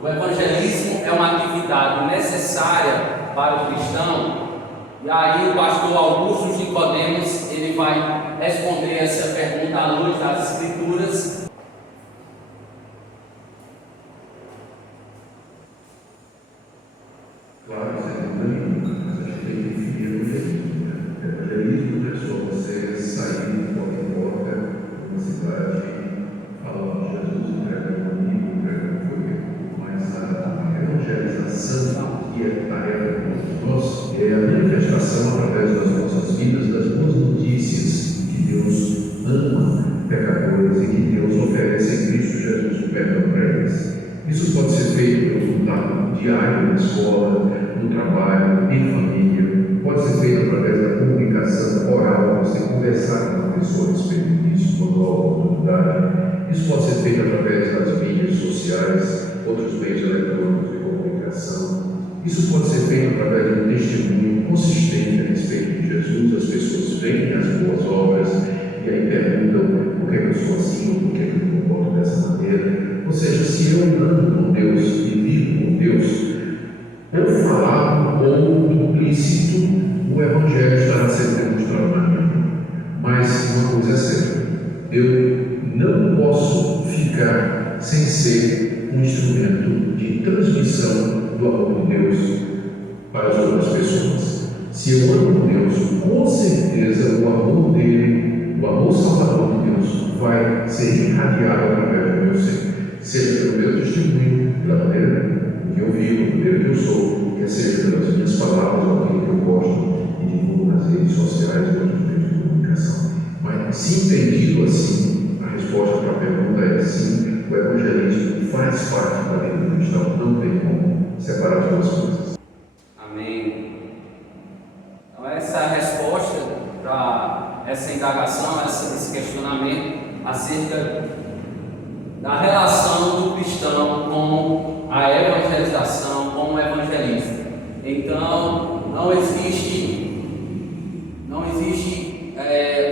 O evangelismo é uma atividade necessária para o cristão. E aí o pastor Augusto Nicodemos, ele vai responder essa pergunta à luz das Escrituras. Claro, sem dúvida nenhuma, mas a gente tem que definir o evangelismo, né? Evangelismo não é só você sair de qualquer porta, numa cidade, falando de Jesus, entregando um amigo, entregando um folheto, mas a evangelização, que é a tarefa de nós, é a manifestação através das nossas vidas, das boas notícias que Deus ama pecadores e que Deus oferece em Cristo Jesus o perdão para eles. Isso pode ser feito pelo contato diário na escola, no trabalho, em família. Pode ser feito através da comunicação oral, você conversar com uma pessoa a respeito disso, quando há oportunidade. Isso pode ser feito através das mídias sociais, outros meios eletrônicos de comunicação. Isso pode ser feito através de um testemunho consistente a respeito de Jesus. As pessoas veem as boas obras e aí perguntam por que eu sou assim ou por que eu me comporto dessa maneira. Ou seja, se eu ando com Deus e vivo com Deus, ou falado ou implícito, o Evangelho estará sendo demonstrado na minha vida. Mas uma coisa é certa, eu não posso ficar sem ser um instrumento de transmissão do amor de Deus para as outras pessoas. Se eu amo com Deus, com certeza o amor dele, o amor salvador de Deus, vai ser irradiado através do meu ser. Seja pelo meu testemunho, pela maneira que eu vivo, pela maneira que eu sou, quer seja pelas minhas palavras, ou aquilo que eu gosto e divulgo nas redes sociais e outros meios de comunicação. Mas, se entendido assim, a resposta para a pergunta é sim, o evangelismo faz parte da vida do cristão, não tem como separar as duas coisas. Amém. Então, essa é a resposta para essa indagação, esse questionamento acerca da relação do cristão com a evangelização, com o evangelismo. Então, não existe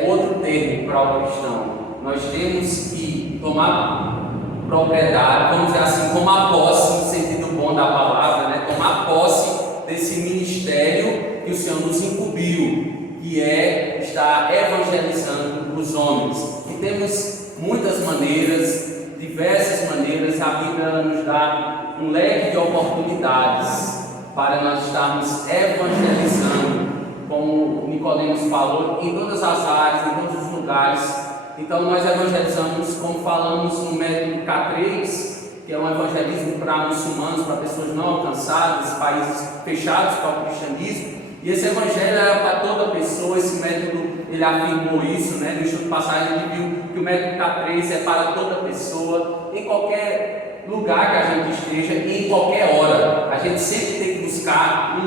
outro termo para o cristão. Nós temos que tomar propriedade, vamos dizer assim, tomar posse, no sentido bom da palavra, né? Tomar posse desse ministério que o Senhor nos incumbiu, que é estar evangelizando os homens. E temos muitas maneiras, diversas maneiras. A Bíblia nos dá um leque de oportunidades para nós estarmos evangelizando, como Nicodemos falou, em todas as áreas, em todos os lugares. Então nós evangelizamos, como falamos no método K3, que é um evangelismo para muçulmanos, para pessoas não alcançadas, países fechados para o cristianismo. E esse evangelho era para toda pessoa. Esse método, ele afirmou isso, né? No estudo de passagem, ele viu que o método K3 é para toda pessoa, em qualquer lugar que a gente esteja e em qualquer hora. A gente sempre tem que buscar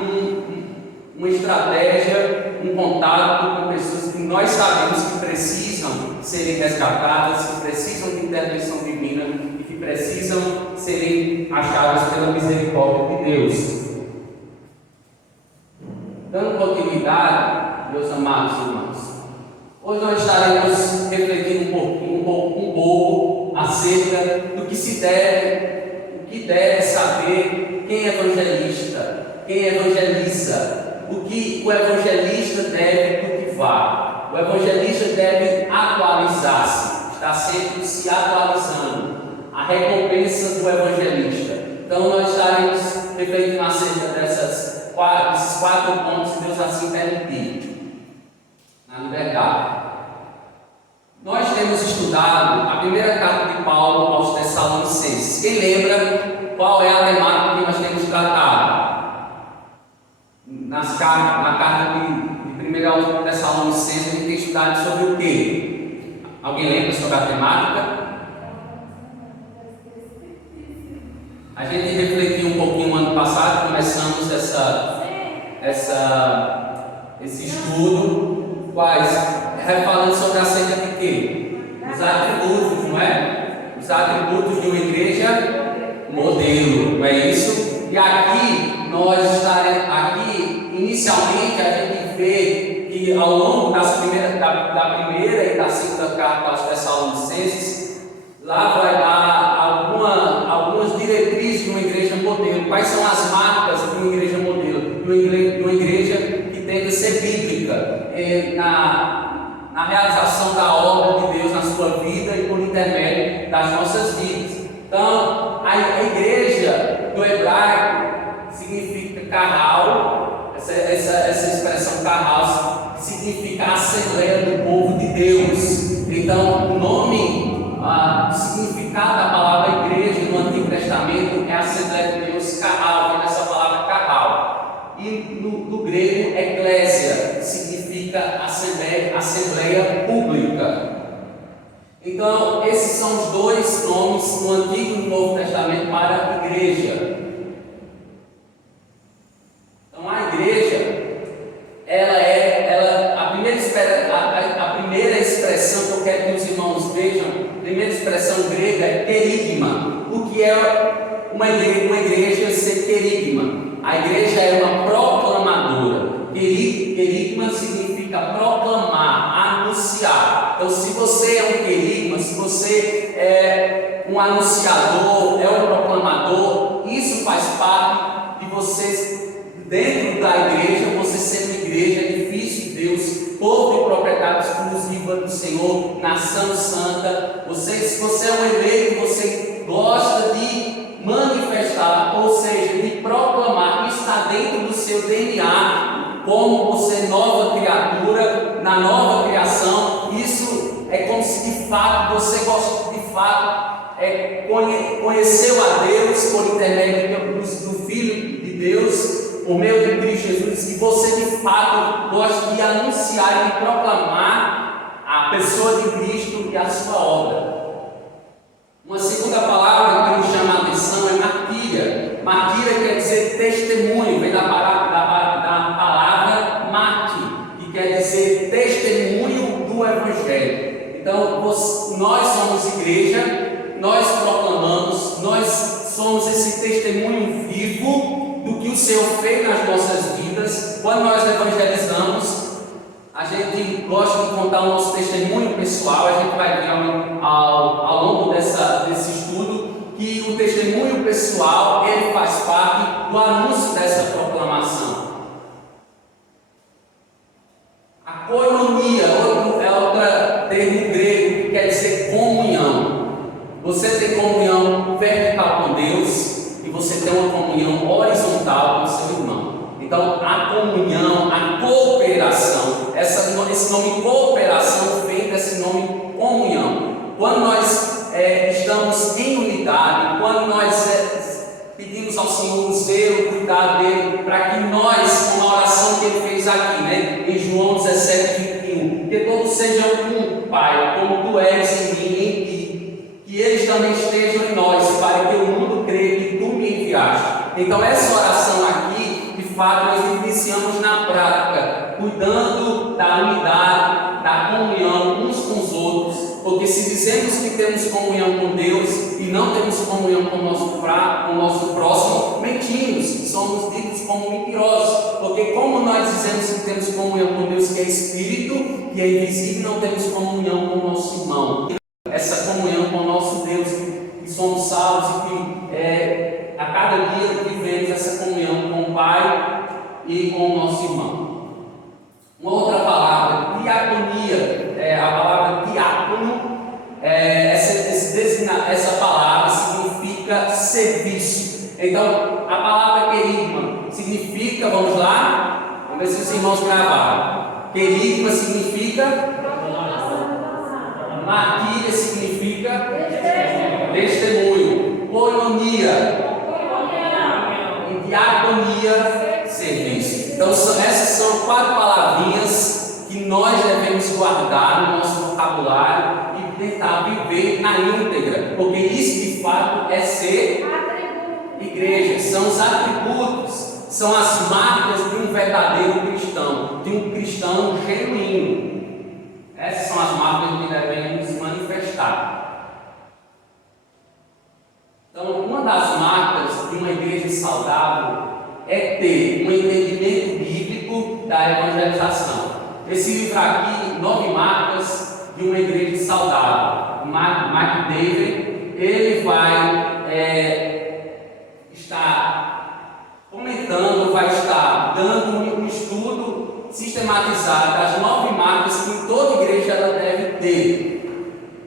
uma estratégia, um contato com pessoas que nós sabemos que precisam serem resgatadas, que precisam de intervenção divina e que precisam serem achadas pela misericórdia de Deus. Dando continuidade, meus amados irmãos, hoje nós estaremos refletindo um pouco acerca do que se deve, o que deve saber quem é evangelista, quem evangeliza, o que o evangelista deve cultivar. O evangelista deve atualizar-se, está sempre se atualizando. A recompensa do evangelista. Então nós estaremos refletindo acerca desses quatro pontos que Deus assim permitir na liberdade. Nós temos estudado a primeira carta de Paulo aos Tessalonicenses. Quem lembra qual é a temática que nós temos tratado? Na carta de 1 Tessalonicenses, a gente tem estudado sobre o quê? Alguém lembra sobre a temática? A gente refletiu um pouquinho no ano passado, começamos esse estudo, falando sobre acerca de quê? Os atributos, não é? Os atributos de uma igreja modelo, não é isso? E aqui, inicialmente, a gente vê que ao longo da primeira e da segunda carta aos Tessalonicenses, lá vai dar algumas diretrizes de uma igreja carral, essa expressão carral significa Assembleia do Povo de Deus. Então, o nome, o significado da palavra igreja no Antigo Testamento é Assembleia de Deus, carral, vem dessa palavra carral. E do grego, eclésia, significa assembleia pública. Então, esses são os dois nomes no Antigo e no Novo Testamento para a igreja. Então, a igreja, a primeira expressão que eu quero que os irmãos vejam, a primeira expressão grega é querigma. O que é uma igreja ser querigma? A igreja é uma proclamadora. Querigma significa proclamar, anunciar. Então, se você é um querigma, se você é um anunciador, é um proclamador, isso faz parte de você, dentro da igreja, você ser uma igreja, edifício de Deus, povo e propriedade exclusiva do Senhor, nação santa. Se você é um eleito, você gosta de manifestar, ou seja, de proclamar, está dentro do seu DNA, como você é nova criatura, na nova criação. Isso é como se de fato você gosta de fato conheceu a Deus por intermédio do Filho de Deus, por meio de Cristo Jesus, e você de fato gosta de anunciar e de proclamar a pessoa de Cristo e a sua obra. Uma segunda palavra que me chama a atenção é martíria. Martíria quer dizer testemunho, vem da palavra mártir, que quer dizer testemunho do Evangelho. Então, nós somos igreja, nós proclamamos, nós somos esse testemunho vivo do que o Senhor fez nas nossas vidas. Quando nós evangelizamos, a gente gosta de contar o nosso testemunho pessoal. A gente vai ver ao longo desse estudo que o testemunho pessoal, ele faz parte do anúncio dessa proclamação. A koinonia é outro termo grego que quer dizer comunhão. Você tem comunhão vertical com Deus e você tem uma comunhão horizontal com o seu irmão. Então, a comunhão, a cooperação, esse nome cooperação vem desse nome comunhão. Quando nós estamos em unidade, quando nós pedimos ao Senhor o zelo, o cuidado dele, para que nós, com a oração que ele fez aqui, né, em João 17:21, que todos sejam um, Pai, como tu és em mim e em ti, que eles também estejam em nós, para que o mundo creia que tu me enviaste. Então, essa oração aqui, de fato, nós iniciamos na prática, cuidando da unidade, da comunhão uns com os outros, porque se dizemos que temos comunhão com Deus e não temos comunhão com o nosso próximo, mentimos, somos ditos como mentirosos, porque como nós dizemos que temos comunhão com Deus que é Espírito, que é invisível, não temos comunhão com o nosso irmão. Essa comunhão com o nosso Deus, que somos salvos e que a cada dia vivemos essa comunhão com o Pai e com o nosso irmão. Uma outra palavra, diaconia, a palavra diácono, essa palavra significa serviço. Então, a palavra querigma significa, vamos lá, vamos ver se os irmãos gravaram. Querigma significa, martíria significa testemunho, koinonia e diaconia, serviço. Então, essas são 4 palavrinhas que nós devemos guardar no nosso vocabulário e tentar viver na íntegra, porque isso de fato é ser igreja, são os atributos, são as marcas de um verdadeiro cristão, de um cristão genuíno. Essas são as marcas que devemos manifestar. Então, uma das marcas de uma igreja saudável é ter um entendimento bíblico da evangelização. Esse livro aqui, 9 marcas de uma igreja saudável. Mark David, ele vai estar comentando, vai estar dando um estudo sistematizado das 9 marcas que toda igreja ela deve ter.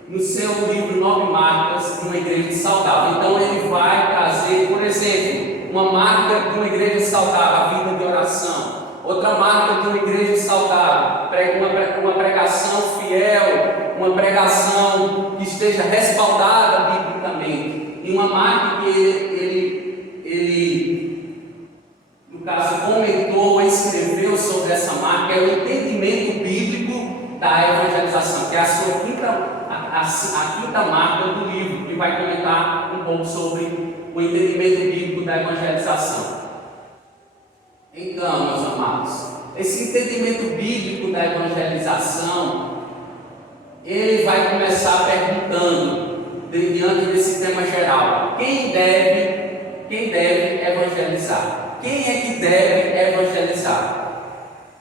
No seu livro 9 marcas de uma igreja saudável. Então ele vai trazer, por exemplo, uma marca de uma igreja saudável, a vida de oração. Outra marca de uma igreja saudável, uma pregação fiel, uma pregação que esteja respaldada biblicamente. E uma marca que ele no caso, comentou, escreveu sobre essa marca, é o entendimento bíblico da evangelização, que é a sua quinta marca do livro, que vai comentar um pouco sobre o entendimento bíblico da evangelização. Então, meus amados, esse entendimento bíblico da evangelização, ele vai começar perguntando, diante desse tema geral, quem deve evangelizar? Quem é que deve evangelizar?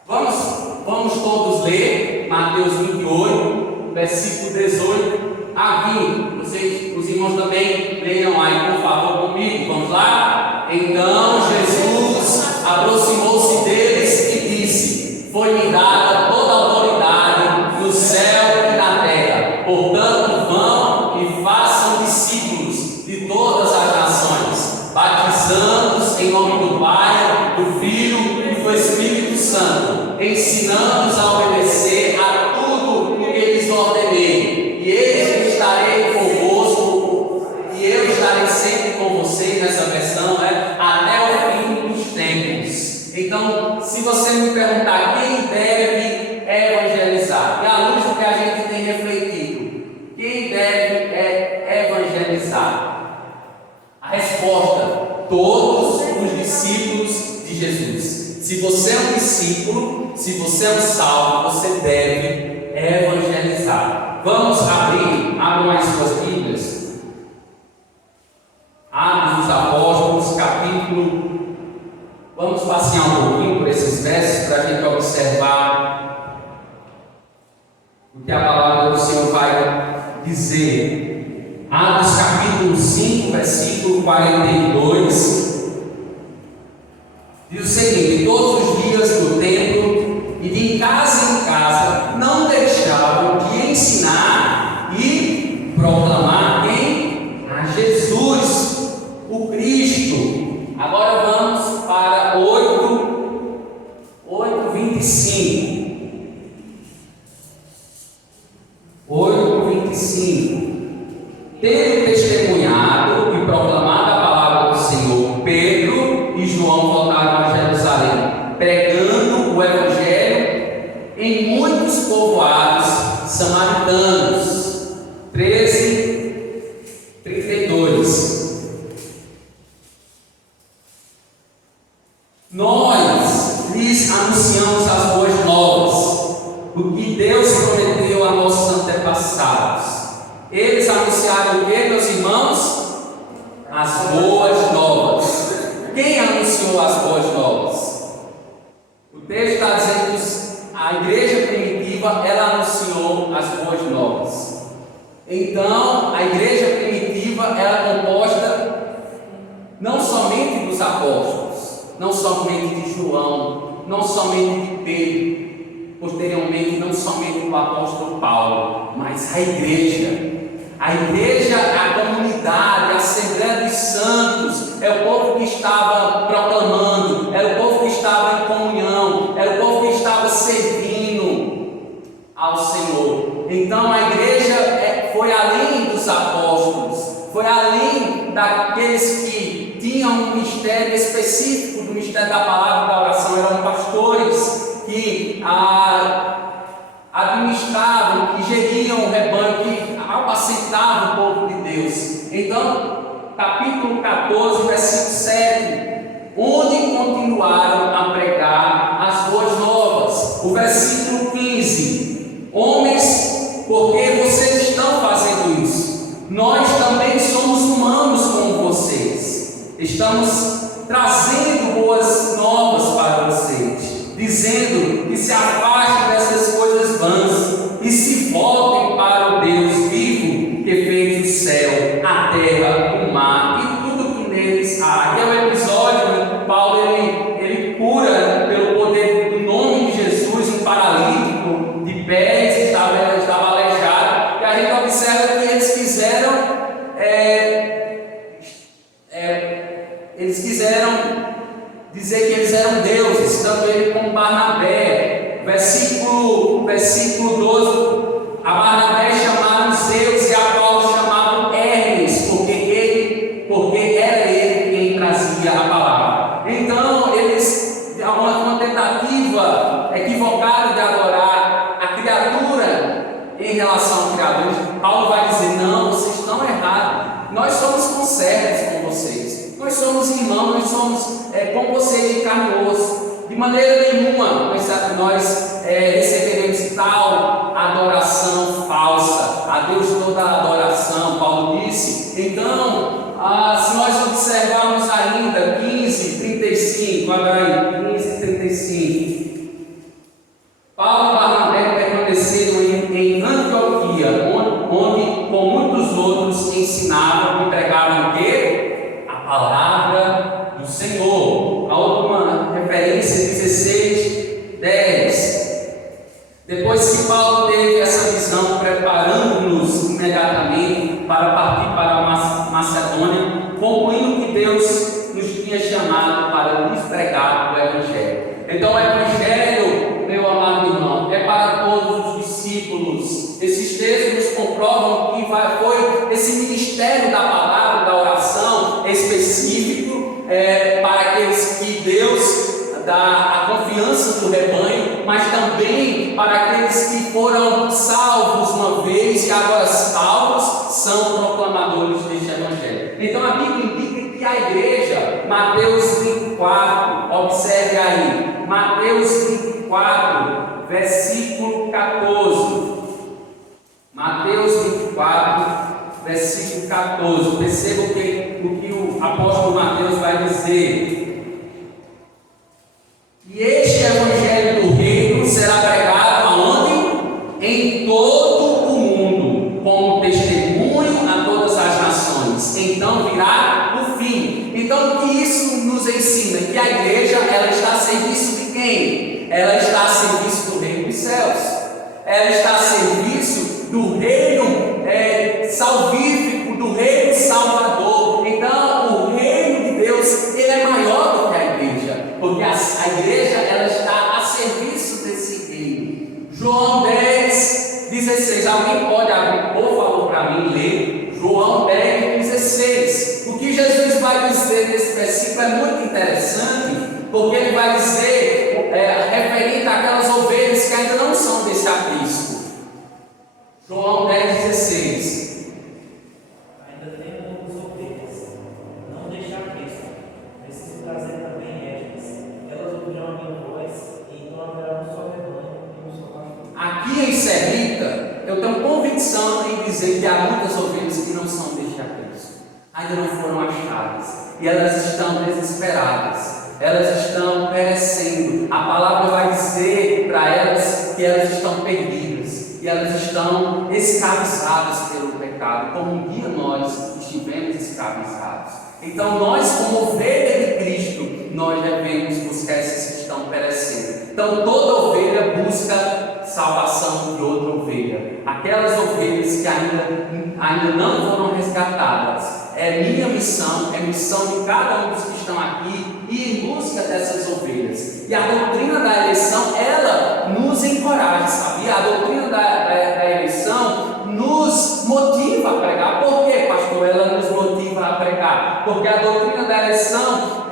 Vamos todos ler Mateus 28, versículo 18 a 20. Vocês, os irmãos também leiam aí, por favor, comigo. Vamos lá? Então Jesus aproximou-se deles e disse: foi-me dada toda a autoridade no céu e na terra. Portanto, vão e façam discípulos de todas as nações, batizando-os em nome do Pai, do Filho e do Espírito Santo, ensinando-os a obedecer a tudo o que lhes ordenei. E eu estarei convosco, e eu estarei sempre com vocês, nessa versão, até o fim dos tempos. Então, se você me perguntar quem deve evangelizar, e à luz do que a gente tem refletido, quem deve evangelizar? A resposta: todos os discípulos de Jesus. Se você é um discípulo, se você é um salvo, você deve evangelizar. Vamos abram as suas Bíblias. Atos dos Apóstolos, capítulo. Vamos passear um pouquinho por esses versos para a gente observar o que a palavra do Senhor vai dizer. Atos capítulo 5, versículo 42. Diz o seguinte: todos os dias do templo e de casa em casa não deixavam de ensinar e proclamar quem? A Jesus, o Cristo. Agora vamos para 8:25. 8:25. Tendo testemunhado e proclamado a palavra do Senhor, Pedro e João voltaram a Jerusalém, pregando o Evangelho em muitos povoados samaritanos. 13:32. Nós lhes anunciamos as boas novas, o que Deus prometeu a nossos antepassados. Eles anunciaram o que, meus irmãos? As boas novas. Quem anunciou as boas novas? O texto está dizendo que a igreja primitiva, ela anunciou as boas novas. Então, a igreja primitiva, ela é composta não somente dos apóstolos, não somente de João, não somente de Pedro, posteriormente não somente do apóstolo Paulo, mas a igreja. A igreja, a comunidade, a Assembleia dos Santos, é o povo que estava proclamando, era o povo que estava em comunhão, era o povo que estava servindo ao Senhor. Então a igreja foi além dos apóstolos, foi além daqueles que tinham um ministério específico do ministério da palavra e da oração, eram pastores que administravam, que geriam o rebanho, que apacentavam o povo de Deus. Então, capítulo 14, versículo 7, onde continuaram a pregar as boas novas. O versículo 15: homens, por que vocês estão fazendo isso? Nós também somos humanos como vocês. Estamos trazendo boas novas para vocês, dizendo que se afastem dessas coisas vãs e se voltem para o Deus vivo, que fez o céu, a terra, o mar e tudo que neles há. E é um episódio, Paulo ele cura pelo poder do nome de Jesus um paralítico de pé, estava aleijado, e a gente observa que eles quiseram dizer que eles eram deuses, tanto ele como Barnabé. Versículo 12, a Barnabé chamaram Zeus e a Paulo chamavam Hermes, porque era ele quem trazia a palavra. Então, eles, uma tentativa equivocada de adorar a criatura em relação ao Criador, Paulo vai dizer: não, vocês estão errados, nós somos conservos com vocês, nós somos irmãos, nós somos com vocês de carne e osso. De maneira nenhuma nós receberemos tal adoração falsa, a Deus toda a adoração, Paulo disse. Então, se nós observarmos ainda 15:35, olha aí, 15:35, Paulo e Barnabé permaneceram em Antioquia, onde com muitos outros ensinavam e pregavam o quê? A palavra do Senhor. A última referência, 16:10. Depois que Paulo teve essa visão, preparando-nos imediatamente para partir para a Macedônia, concluindo que Deus nos tinha chamado para lhes pregar o Evangelho. Então, o Evangelho, meu amado irmão, é para todos os discípulos. Esses textos nos comprovam que foi esse ministério da palavra, da oração específico, para aqueles que Deus dá a confiança do rebanho, mas também para aqueles que foram salvos uma vez e agora salvos são proclamadores deste Evangelho. Então a Bíblia indica que a igreja, Mateus 24, observe aí, Mateus 24, versículo 14. Mateus 24, versículo 14. Perceba o que o apóstolo Mateus vai dizer. E este Evangelho do Reino será pregado aonde? Em todo o mundo, como testemunho a todas as nações. Então virá o fim. Então o que isso nos ensina? Que a igreja, ela está a serviço de quem? Ela está a serviço do Reino dos Céus. Ela está a serviço do Reino salvífico, do Reino Salvador. Então o Reino de Deus, ele é maior do que a igreja, porque a igreja, ela está a serviço desse reino. João 10:16. Alguém pode abrir, por favor, para mim ler João 10:16. O que Jesus vai dizer nesse versículo é muito interessante, porque ele vai dizer, referente àquelas ovelhas que ainda não são desse aprisco. João 10:16. Ainda temos ovelhas, não deixar Cristo, preciso trazer também estas. Elas ouvirão a minha voz, e então haverá um só rebanho e um só pastor. Aqui em Serrita, eu tenho convicção em dizer que há muitas ovelhas que não são deste aprisco, ainda não foram achadas, e elas estão desesperadas. Elas estão perecendo. A palavra vai dizer para elas que elas estão perdidas e elas estão escravizadas pelo pecado, como um dia nós estivemos escravizados. Então nós, como ovelha de Cristo, nós devemos buscar esses que estão perecendo. Então toda ovelha busca salvação de outra ovelha. Aquelas ovelhas que ainda não foram resgatadas. É minha missão, é missão de cada um dos que estão aqui, ir em busca dessas ovelhas. E a doutrina da eleição, ela nos encoraja, sabia? A doutrina da eleição nos motiva a pregar. Por quê, pastor? Ela nos motiva a pregar. Porque a doutrina da eleição,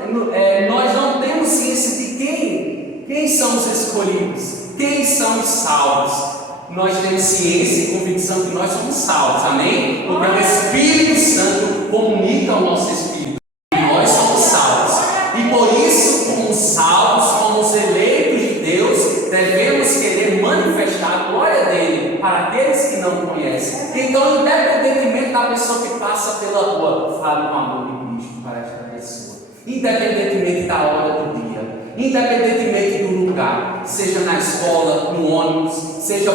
nós não temos ciência de quem são os escolhidos, quem são os salvos. Nós temos ciência e convicção que nós somos salvos, amém? Porque o Espírito Santo comunica ao nosso espírito que nós somos salvos, e por isso, como salvos, como os eleitos de Deus, devemos querer manifestar a glória dele para aqueles que não conhecem. Então, independentemente da pessoa que passa pela rua, fale com amor de Cristo para esta pessoa, independentemente da hora do dia, independentemente do lugar, seja na escola, no ônibus, seja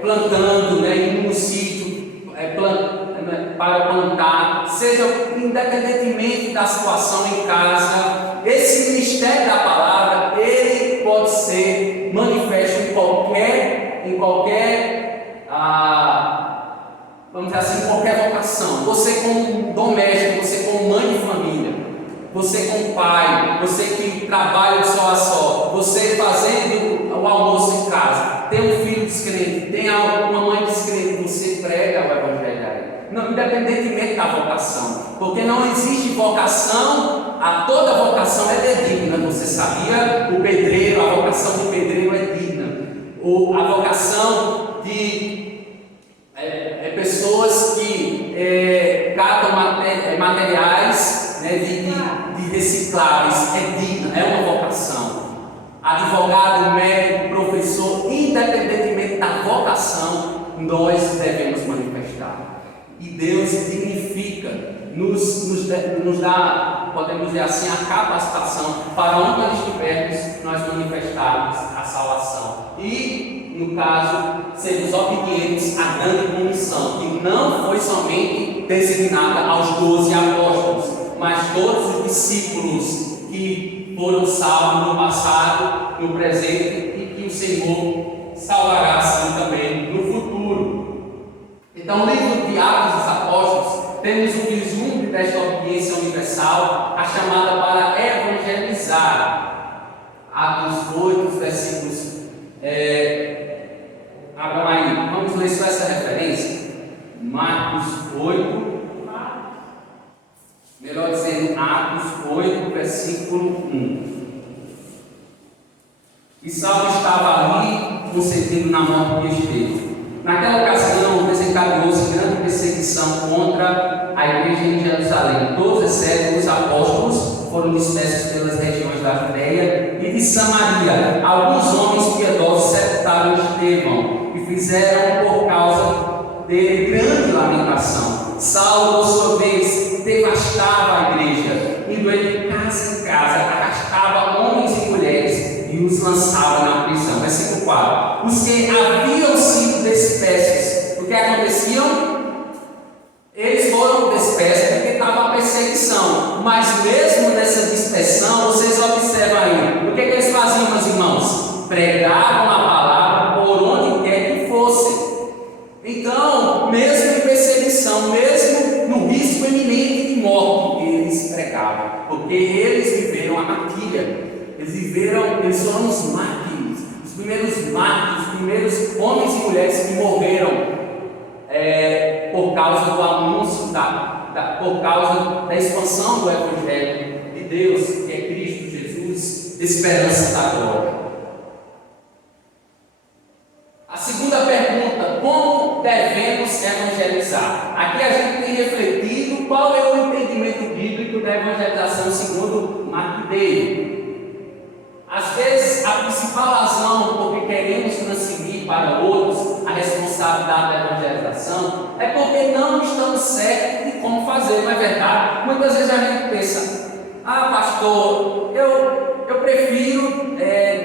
plantando, em um sítio para plantar, seja independentemente da situação em casa, esse ministério da palavra, ele pode ser manifesto em qualquer vamos dizer assim, qualquer vocação. Você como doméstico, você como mãe de família, você como pai, você que trabalha de sol a sol, você fazendo o almoço em casa, tem um filho descrente, tem uma mãe descrente, você prega o evangelho aí. Não, independentemente da vocação, porque não existe vocação, toda vocação é digna. Você sabia? O pedreiro, a vocação do pedreiro é digna. A vocação de pessoas que catam materiais, né, de recicláveis é digna, é uma vocação. Advogado, médico, professor, independentemente da vocação, nós devemos manifestar. E Deus dignifica, nos dá, podemos dizer assim, a capacitação para onde nós estivermos, nós manifestarmos a salvação. E, no caso, sermos obedientes à grande comissão, que não foi somente designada aos 12 apóstolos, mas todos os discípulos que foram salvos no passado, no presente, e que o Senhor salvará assim também no futuro. Então, no livro de Atos dos Apóstolos, temos um vislumbre desta obediência universal, a chamada para evangelizar. Atos 8, versículos. Abram aí, vamos ler só essa referência. Marcos 8, melhor dizendo, Atos 8, versículo 1. E Saulo estava ali, consentindo na morte de Estevão. Naquela ocasião, desencadeou-se grande perseguição contra a igreja em Jerusalém. Todos, exceto os apóstolos, foram dispersos pelas regiões da Judéia e de Samaria. Alguns homens piedosos sepultaram Estevão e fizeram por causa dele grande lamentação. Saulo, por sua vez, devastava a igreja, indo ele de casa em casa, arrastava homens e mulheres e os lançava na prisão. Versículo 4. Os que haviam sido dispersos, o que aconteciam? Eles foram dispersos porque estava a perseguição. Mas mesmo nessa dispersão, vocês observam aí, o que eles faziam, meus irmãos? Pregavam a palavra por onde quer que fosse. Então, mesmo em perseguição, mesmo no risco iminente de morte, eles pregavam, porque eles viveram a martíria. Eles foram os mártires, os primeiros mártires, os primeiros homens e mulheres que morreram por causa do anúncio, por causa da expansão do Evangelho de Deus, que é Cristo Jesus, esperança da glória. A segunda pergunta: como devemos evangelizar? Aqui a gente tem refletido qual é o entendimento bíblico da evangelização segundo Mark Day. Às vezes, a principal razão porque queremos transferir para outros a responsabilidade da evangelização é porque não estamos certos de como fazer, não é verdade? Muitas vezes a gente pensa: pastor, eu prefiro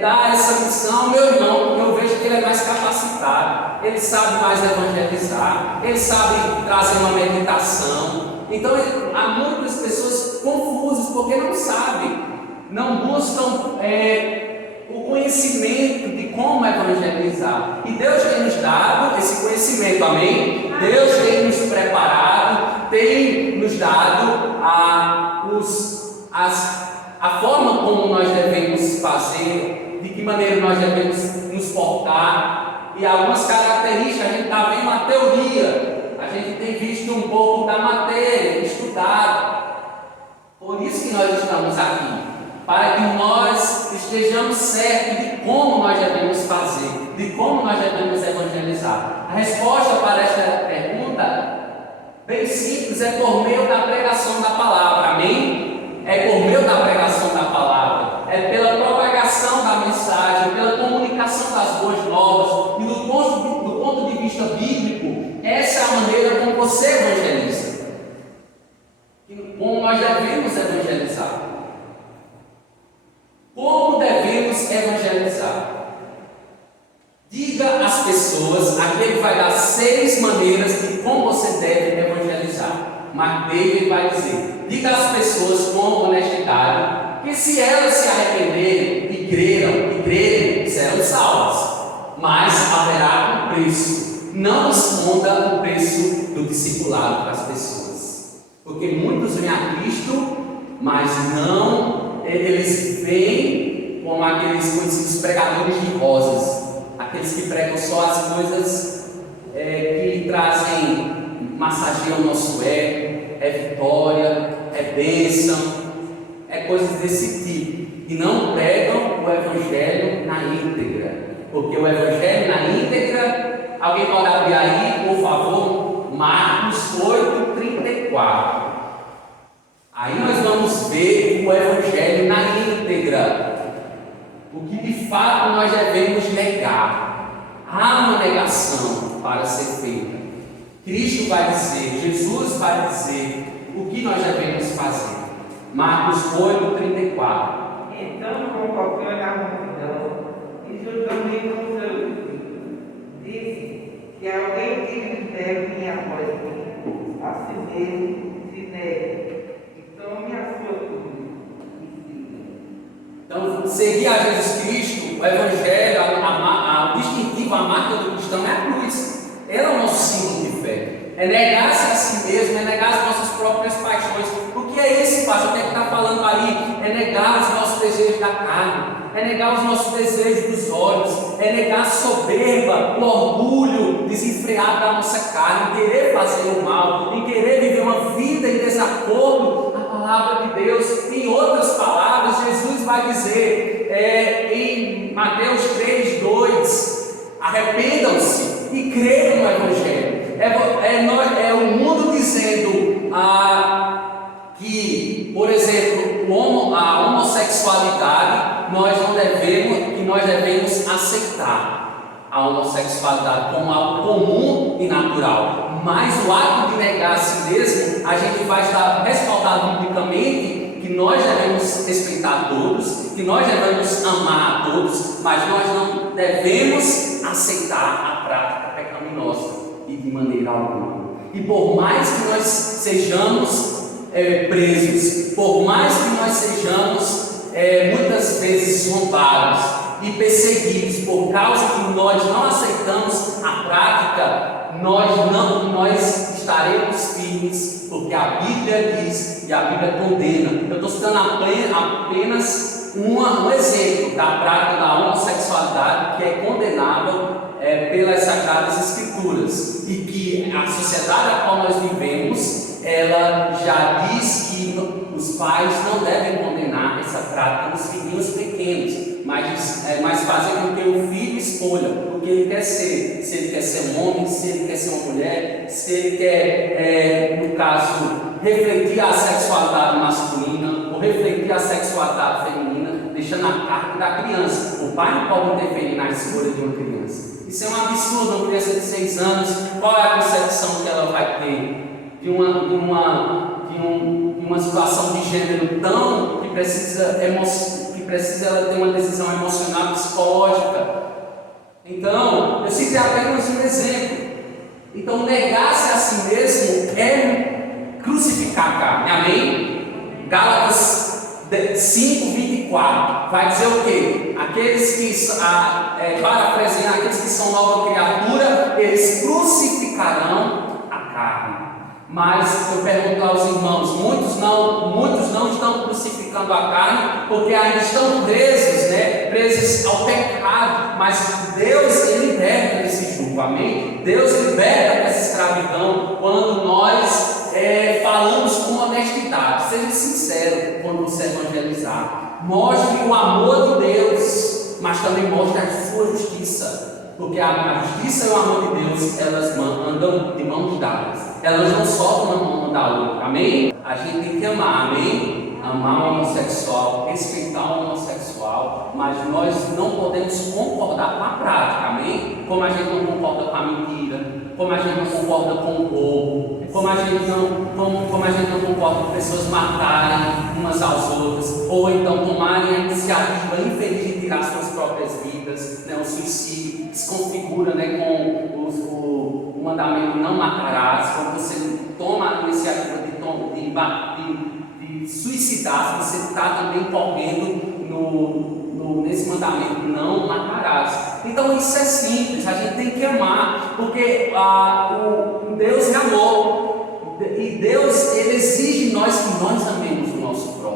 dar essa missão ao meu irmão, porque eu vejo que ele é mais capacitado, ele sabe mais evangelizar, ele sabe trazer uma meditação. Então, há muitas pessoas confusas porque não sabem. Não buscam o conhecimento de como evangelizar. E Deus tem nos dado esse conhecimento, amém? Deus tem nos preparado, tem nos dado a forma como nós devemos fazer, de que maneira nós devemos nos portar. E algumas características, a gente está vendo a teoria, a gente tem visto um pouco da matéria, estudado. Por isso que nós estamos aqui, para que nós estejamos certos de como nós devemos fazer, de como nós devemos evangelizar. A resposta para esta pergunta, bem simples, é por meio da pregação da palavra, amém? É por meio da pregação da palavra, é pela propagação da mensagem, pela comunicação das boas novas, e do ponto de vista bíblico, essa é a maneira como você evangeliza, como nós devemos evangelizar. Como devemos evangelizar? Diga às pessoas, aqui ele vai dar 6 maneiras de como você deve evangelizar. Mas David vai dizer: diga às pessoas com honestidade que se elas se arrependerem e crerem, serão salvas, mas haverá um preço. Não esconda o preço do discipulado para as pessoas, porque muitos vêm a Cristo mas não, eles vêm como aqueles conhecidos pregadores de rosas, aqueles que pregam só as coisas que trazem, massageiam o nosso é vitória, é bênção, é coisas desse tipo, e não pregam o Evangelho na íntegra, porque o Evangelho na íntegra, alguém pode abrir aí, por favor, Marcos 8:34. Aí nós vamos ver o Evangelho na íntegra, o que de fato nós devemos negar. Há uma negação para ser feita. Cristo vai dizer, Jesus vai dizer o que nós devemos fazer. Marcos 8:34. Então convocou a multidão e juntamente com seus discípulos, disse: se alguém que disser vinha após mim, a si mesmo se negue, e tome a sua cruz e siga. Então, seguir a Jesus Cristo, o Evangelho, o distintivo, a marca do cristão é a cruz. Ela é o nosso símbolo de fé. É negar-se a si mesmo, é negar as nossas próprias paixões. O que é isso, pastor? O que é que está falando aí? É negar os nossos desejos da carne, é negar os nossos desejos dos olhos, é negar a soberba, o orgulho desenfreado da nossa carne, em querer fazer o mal, em querer viver uma vida em desacordo com a palavra de Deus. Em outras palavras, Jesus vai dizer em Mateus 3:2: arrependam-se e creiam no Evangelho. É o mundo dizendo que, por exemplo, a homossexualidade, nós devemos aceitar a homossexualidade como algo comum e natural, mas o ato de negar a si mesmo, a gente vai estar respaldado biblicamente que nós devemos respeitar todos, que nós devemos amar a todos, mas nós não devemos aceitar a prática pecaminosa e de maneira alguma. E por mais que nós sejamos presos, por mais que nós sejamos muitas vezes zombados e perseguidos por causa que nós não aceitamos a prática, nós estaremos firmes, porque a Bíblia diz e a Bíblia condena. Eu estou citando apenas um exemplo da prática da homossexualidade, que é condenável pelas Sagradas Escrituras, e que a sociedade a qual nós vivemos, ela já diz que os pais não devem condenar essa prática nos filhinhos pequenos, mas fazer com que o filho escolha o que ele quer ser, se ele quer ser um homem, se ele quer ser uma mulher, se ele quer, no caso, refletir a sexualidade masculina ou refletir a sexualidade feminina, deixando a carga da criança. O pai não pode interferir na escolha de uma criança. Isso é um absurdo. Uma criança de 6 anos, qual é a concepção que ela vai ter de uma situação de gênero tão que precisa ela ter uma decisão emocional, psicológica? Então, eu citei apenas um exemplo. Então, negar-se a si mesmo é crucificar a carne. Amém? Gálatas 5:24 vai dizer o quê? Aqueles que parafraseando, aqueles que são nova criatura, eles crucificarão a carne. Mas eu pergunto aos irmãos, muitos não estão crucificando a carne, porque ainda estão presos ao pecado, mas Deus liberta desse jugo, amém? Deus liberta dessa escravidão quando nós falamos com honestidade. Seja sincero quando você evangelizar, mostre o amor de Deus, mas também mostre a sua justiça. Porque a justiça e o amor de Deus, elas andam de mãos dadas. Elas não soltam na mão uma da outra. Amém? A gente tem que amar. Amém? Amar o homossexual, respeitar o homossexual, mas nós não podemos concordar com a prática. Amém? Como a gente não concorda com a mentira, como a gente não concorda com o roubo, como a gente não concorda com pessoas matarem umas às outras, ou então tomarem a iniciativa infeliz de tirar suas próprias vidas, o suicídio, que se configura com o mandamento não matarás. Quando você toma a iniciativa de suicidar, você está também correndo nesse mandamento não matarás. Então isso é simples, a gente tem que amar, porque Deus é amor, e Deus ele exige de nós que nós amemos o nosso próximo.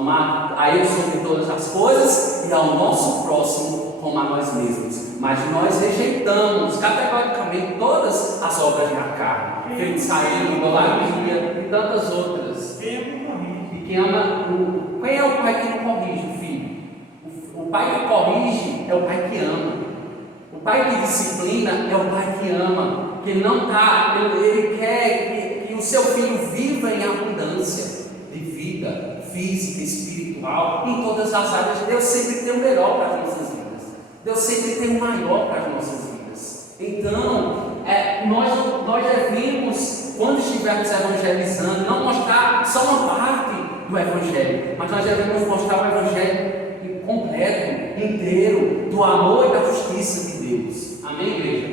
Amar a Ele sobre todas as coisas e ao nosso próximo como a nós mesmos. Mas nós rejeitamos categoricamente todas as obras da carne, feitiçaria, idolatria e tantas outras. E quem ama, quem é o pai que não corrige o filho? O pai que corrige é o pai que ama. O pai que disciplina é o pai que ama, que não está, ele quer que o seu filho viva em abundância de vida física, espiritual, em todas as áreas. Deus sempre tem o melhor para as nossas vidas. Deus sempre tem o maior para as nossas vidas. Então, nós devemos, quando estivermos evangelizando, não mostrar só uma parte do Evangelho, mas nós devemos mostrar o Evangelho completo, inteiro, do amor e da justiça de Deus. Amém, igreja?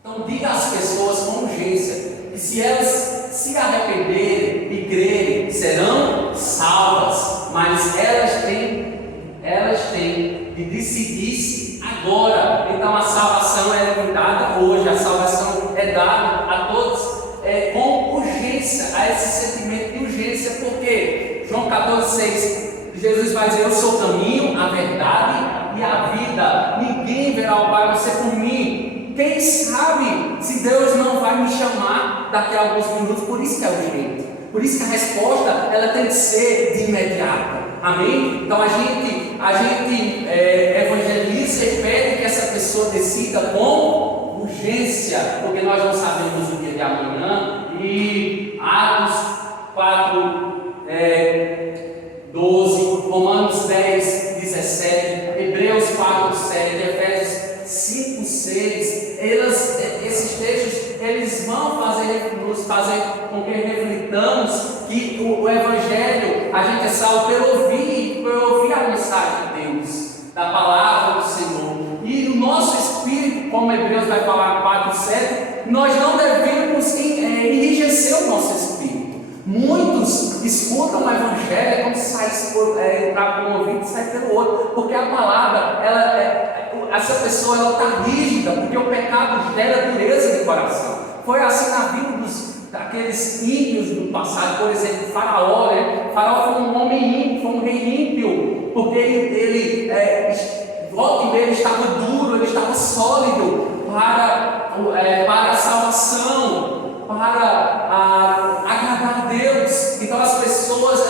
Então diga às pessoas com urgência que se elas se arrependerem e crerem, serão salvas, mas elas têm de decidir-se agora. Então a salvação é dada hoje, a salvação é dada a todos com urgência, a esse sentimento de urgência, porque João 14,6 Jesus vai dizer: eu sou o caminho, a verdade e a vida, ninguém verá o Pai a não ser por mim. Quem sabe se Deus não vai me chamar daqui a alguns minutos? Por isso que é urgente, por isso que a resposta ela tem que ser de imediato. Amém? Então a gente evangeliza e pede que essa pessoa decida com urgência, porque nós não sabemos o dia de amanhã. E Atos 4:12, Romanos 10:17, Hebreus 4:7, Efésios 5:6, esses textos eles vão nos fazer com que reflitamos que o Evangelho, a gente é salvo pelo ouvir a mensagem de Deus, da palavra do Senhor. E o nosso espírito, como Hebreus vai falar 4:7, nós não devemos enrijecer o nosso espírito. Muitos escutam o Evangelho como se entrar por um ouvido e sair pelo outro, porque a palavra, essa pessoa está rígida, porque o pecado gera dureza de coração. Foi assim na vida daqueles ímpios do passado, por exemplo, Faraó. Faraó foi um homem ímpio, foi um rei ímpio, porque ele volta e meia ele estava duro, ele estava sólido para a salvação, para agradar a Deus. Então as pessoas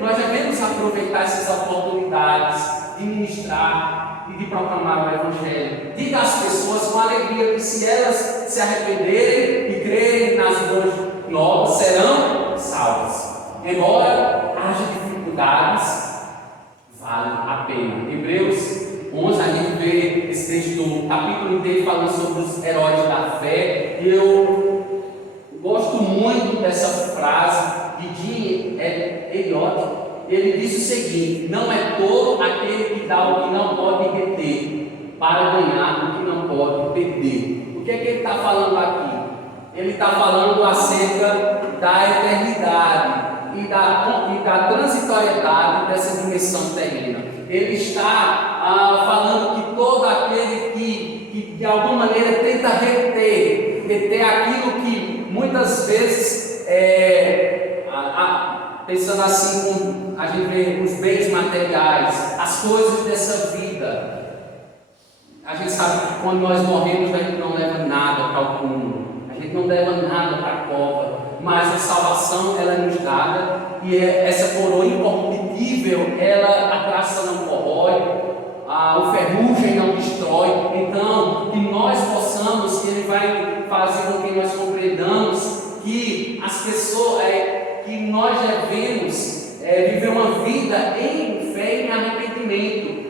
nós devemos aproveitar essas oportunidades de ministrar e de proclamar o Evangelho. Diga às pessoas com alegria que se elas se arrependerem e crerem nas boas novas, serão salvas. Embora haja dificuldades, vale a pena. Hebreus 11, a gente vê esse texto, o capítulo inteiro falando sobre os heróis da fé. Eu gosto muito dessa frase de Jim Elliot. Ele diz o seguinte: não é tolo aquele que dá o que não pode reter, para ganhar o que não pode perder. O que é que ele está falando aqui? Ele está falando acerca da eternidade e da transitoriedade dessa dimensão terrena. Ele está falando que todo aquele que de alguma maneira tenta reter aquilo que muitas vezes pensando assim, a gente vê os bens materiais, as coisas dessa vida. A gente sabe que quando nós morremos a gente não leva nada para o túmulo, a gente não leva nada para a cova, mas a salvação ela é nos dada, e essa coroa incorruptível, a traça não corrói, o ferrugem não destrói. Então, que nós possamos, que Ele vai fazer com que nós compreendamos que as pessoas, que nós devemos viver uma vida em fé e em arrependimento,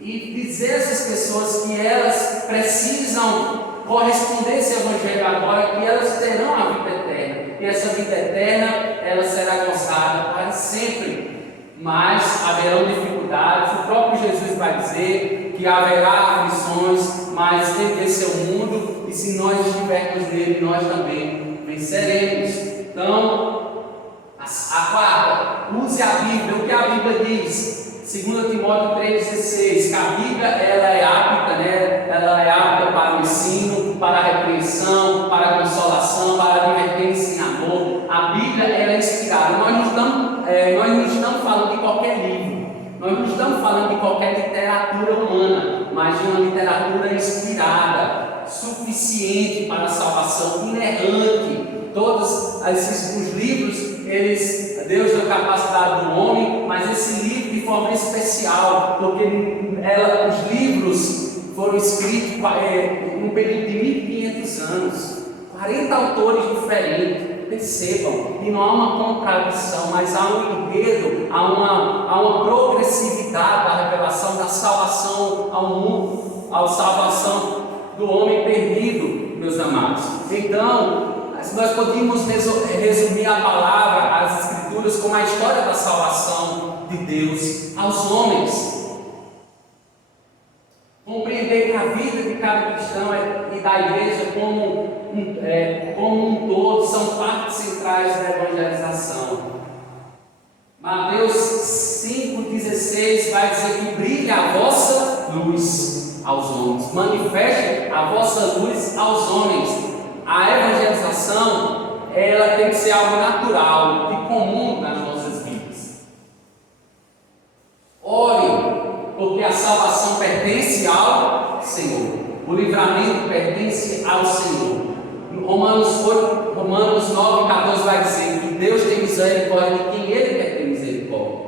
e dizer a essas pessoas que elas precisam corresponder a esse Evangelho agora, que elas terão a vida eterna, e essa vida eterna ela será gozada para sempre. Mas haverão dificuldades, o próprio Jesus vai dizer que haverá aflições, mas tem que vencer o mundo, e se nós estivermos nele, nós também venceremos. Então, a quarta, use a Bíblia. O que a Bíblia diz? 2 Timóteo 3,16, que a Bíblia ela é apta, ela é apta para o ensino, para a repreensão, para a consolação, para a advertência em amor. A Bíblia ela é inspirada. Nós nos literatura humana, mas de uma literatura inspirada, suficiente para a salvação, inerrante. Todos os livros, Deus deu capacidade do homem, mas esse livro de forma especial, porque os livros foram escritos em um período de 1500 anos, 40 autores diferentes. Percebam, e não há uma contradição, mas há um enredo, há uma progressividade da revelação da salvação ao mundo, a salvação do homem perdido, meus amados. Então, nós podemos resumir a palavra, as Escrituras, como a história da salvação de Deus aos homens. Compreender que a vida de cada cristão e da igreja como um todo são partes centrais da evangelização. Mateus 5,16 vai dizer que brilhe a vossa luz aos homens, manifeste a vossa luz aos homens. A evangelização, ela tem que ser algo natural e comum nas nossas vidas. Ore, porque a salvação pertence ao Senhor, o livramento pertence ao Senhor. Romanos 9,14 vai dizer que Deus tem misericórdia de quem Ele quer ter misericórdia.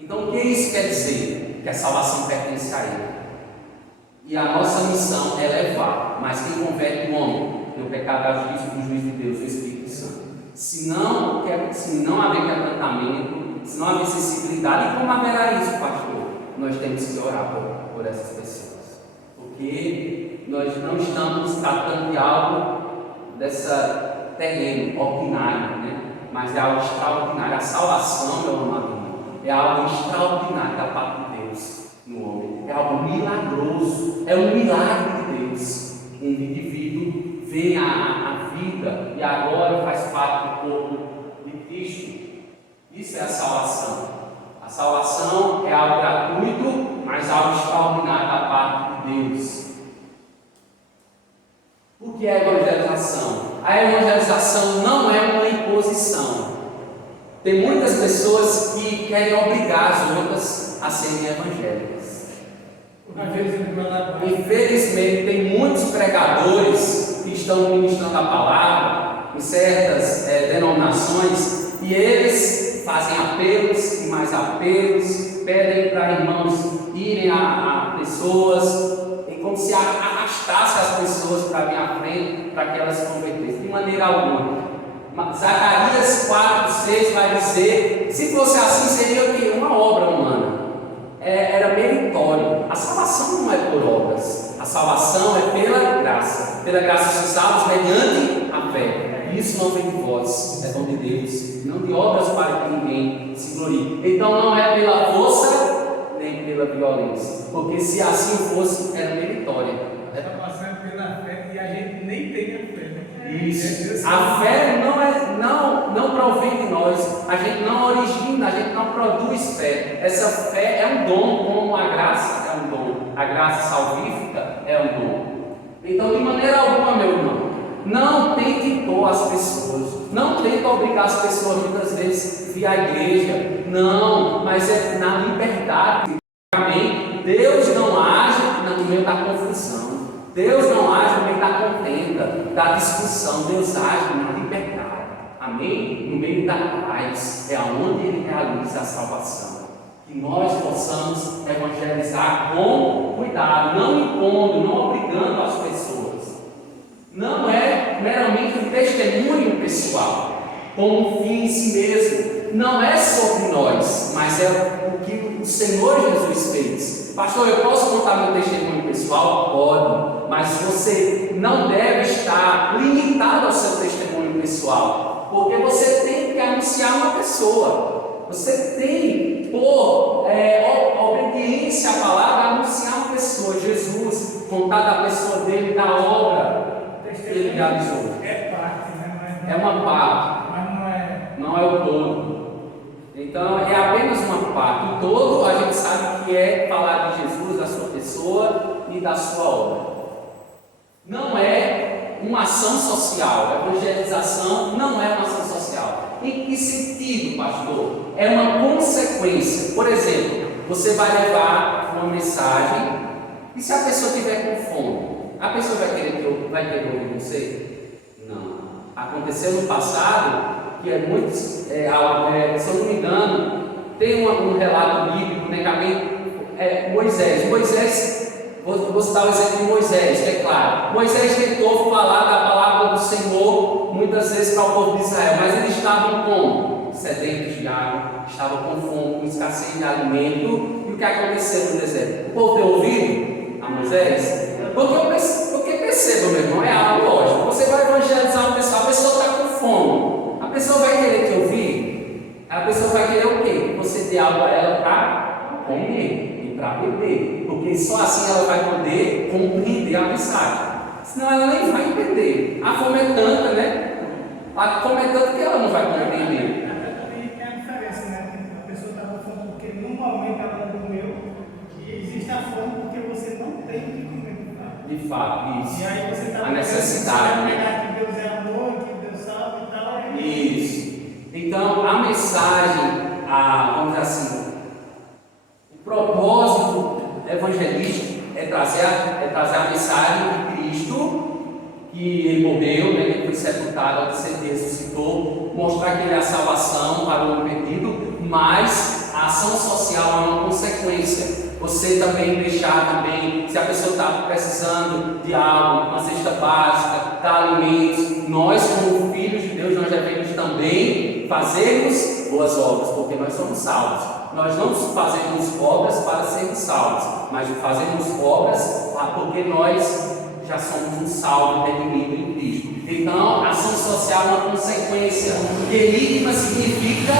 Então, o que isso quer dizer? Que a salvação pertence a Ele. E a nossa missão é levar, mas quem converte o homem tem o pecado da justiça e do juízo de Deus, o Espírito Santo. Se não haver quebrantamento, se não haver sensibilidade, e como haverá isso, pastor? Nós temos que orar por essas pessoas, porque nós não estamos tratando de algo dessa terreno ordinário, né? Mas é algo extraordinário. A salvação, meu amado irmão, é algo extraordinário da parte de Deus no homem, é algo milagroso, é um milagre de Deus. Um indivíduo vem à vida e agora faz parte do corpo de Cristo. Isso é a salvação. A salvação é algo gratuito, mas algo extraordinário da parte de Deus. O que é a evangelização? A evangelização não é uma imposição. Tem muitas pessoas que querem obrigar as outras a serem evangélicas. Infelizmente, tem muitos pregadores que estão ministrando a palavra em certas denominações e eles fazem apelos e mais apelos, pedem para irmãos irem a pessoas, como se arrastasse as pessoas para vir à frente, para que elas se convertessem, de maneira alguma. Zacarias 4,6 vai dizer, se fosse assim, seria o quê? Uma obra humana. Era meritório. A salvação não é por obras, a salvação é pela graça sois salvos mediante a fé. Isso não vem de vós, é dom de Deus, não de obras para que ninguém se glorie. Então não é pela força nem pela violência, porque se assim fosse, era meritória. Está passando pela fé e a gente nem tem a fé. Isso. A fé não provém de nós, a gente não origina, a gente não produz fé. Essa fé é um dom, como a graça é um dom, a graça salvífica é um dom. Então, de maneira alguma, meu irmão, não tente impor as pessoas, não tente obrigar as pessoas muitas vezes a vir à igreja, não, mas é na liberdade. Amém? Deus não age no meio da confusão, Deus não age no meio da contenda, da discussão, Deus age na liberdade, amém? No meio da paz, é aonde Ele realiza a salvação. Que nós possamos evangelizar com cuidado, não impondo, não obrigando as pessoas. Não é meramente um testemunho pessoal, como um fim em si mesmo. Não é sobre nós, mas é o que o Senhor Jesus fez. Pastor, eu posso contar meu testemunho pessoal? Pode, mas você não deve estar limitado ao seu testemunho pessoal, porque você tem que anunciar uma pessoa. Você tem, por obediência à palavra, anunciar uma pessoa. Jesus, contar da pessoa dele, da obra que ele realizou. É parte, né? Mas É uma parte, mas não é. não é o todo. Então é apenas uma parte. O todo a gente sabe que é falar de Jesus, da sua pessoa e da sua obra. Não é uma ação social. A evangelização não é uma ação social. Em que sentido, pastor? É uma consequência. Por exemplo, você vai levar uma mensagem, e se a pessoa estiver com fome, a pessoa vai querer ouvir você? Não. Aconteceu no passado, que se eu não me engano, tem um relato bíblico, né, Moisés, vou citar o exemplo de Moisés, que é claro. Moisés tentou falar da palavra do Senhor muitas vezes para o povo de Israel, mas eles estavam como? Sedentos de água, estavam com fome, com escassez de alimento. E o que aconteceu no deserto? O povo deu ouvido a Moisés? Porque perceba, meu irmão, é algo lógico. Você vai evangelizar uma pessoa, a pessoa está com fome, a pessoa vai querer te ouvir? A pessoa vai querer o quê? Você dê algo a ela para comer e para beber, porque só assim ela vai poder compreender a mensagem, senão ela nem vai entender. A fome é tanta, né? A fome é tanta que ela não vai compreender. Tem a diferença, né? A pessoa está com fome porque no momento ela não comeu, e existe a fome porque você não tem o que comer. De fato, isso. E aí você está a necessidade, né? que Deus é amor, que Deus salva e tal. Isso. Então, a mensagem, vamos dizer assim, o propósito evangelístico é trazer a mensagem de Cristo, que ele morreu, né, que ele foi sepultado, que ele ressuscitou, mostrar que ele é a salvação para o homem perdido, mas a ação social é uma consequência. Você também deixar se a pessoa está precisando de algo, uma cesta básica, dar alimentos, nós como filhos de Deus, nós devemos também fazermos boas obras, porque nós somos salvos. Nós não fazemos obras para sermos salvos, mas fazemos obras porque nós já somos um salvo redimido em Cristo. Então, ação social é uma consequência. Querigma significa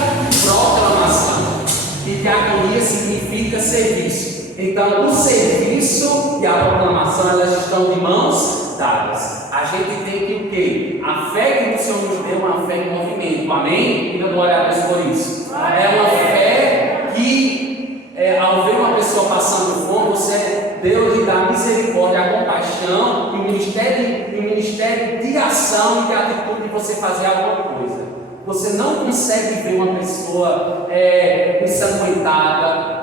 proclamação e diaconia significa serviço. Então, o serviço e a proclamação, elas estão de mãos dadas. A gente tem que o quê? A fé que o Senhor nos deu é uma fé em movimento. Amém? Ainda glória a Deus por isso. É uma fé que, ao ver uma pessoa passando fome, Deus lhe dá misericórdia, a compaixão e o ministério de ação e de atitude de você fazer alguma coisa. Você não consegue ver uma pessoa ensanguentada,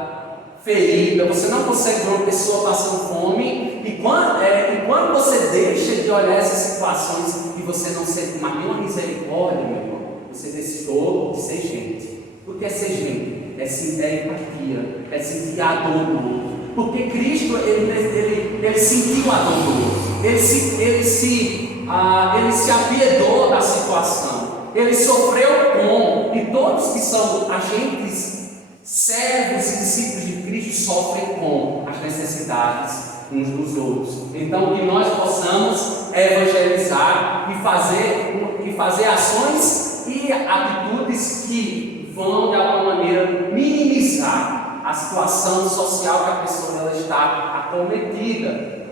ferida, você não consegue ver uma pessoa passando fome, e quando você deixa de olhar essas situações e você não sente mais nenhuma misericórdia, meu irmão, você deixou de ser gente. O que é ser gente? É sentir empatia, é sentir a dor do outro. Porque Cristo, ele sentiu a dor do outro, ele se apiedou da situação, ele sofreu com, e todos que são agentes, servos e discípulos de Cristo sofrem com as necessidades uns dos outros. Então, que nós possamos evangelizar e fazer ações e atitudes que vão, de alguma maneira, minimizar a situação social que a pessoa está acometida.